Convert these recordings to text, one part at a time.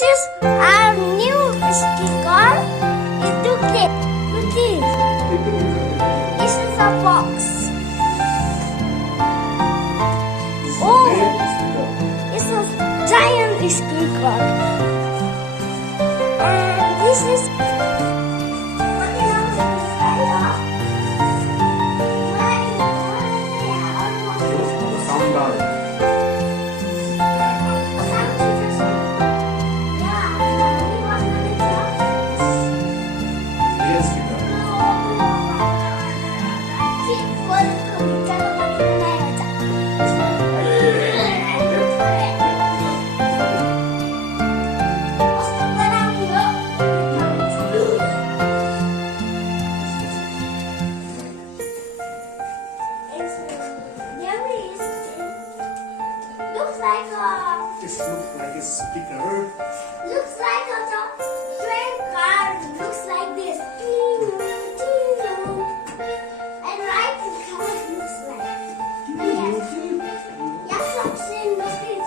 This is our new sticker. Look it. Look it. This is a box. Oh, it's a giant sticker. And this is. It looks like a sticker. Looks like a train car. Looks like this. And right in color looks like. Yes, something looks like.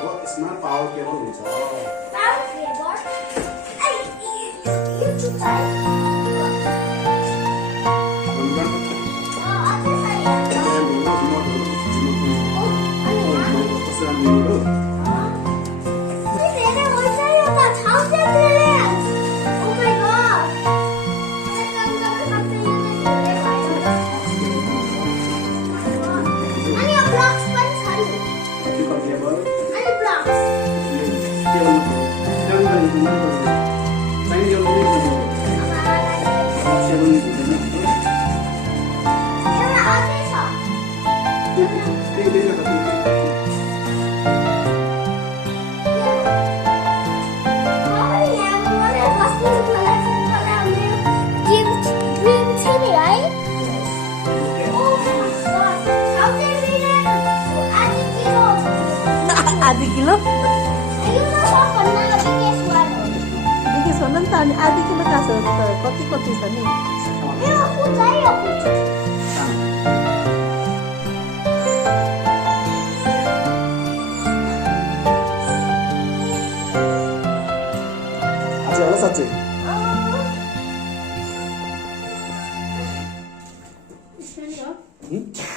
Oh, it's not power cable. It's all. Power cable. Hey, you too tight. Adik kilo? Bikin sonan tani adik kilo kasih koti sani. 아직 안 왔었지? 응?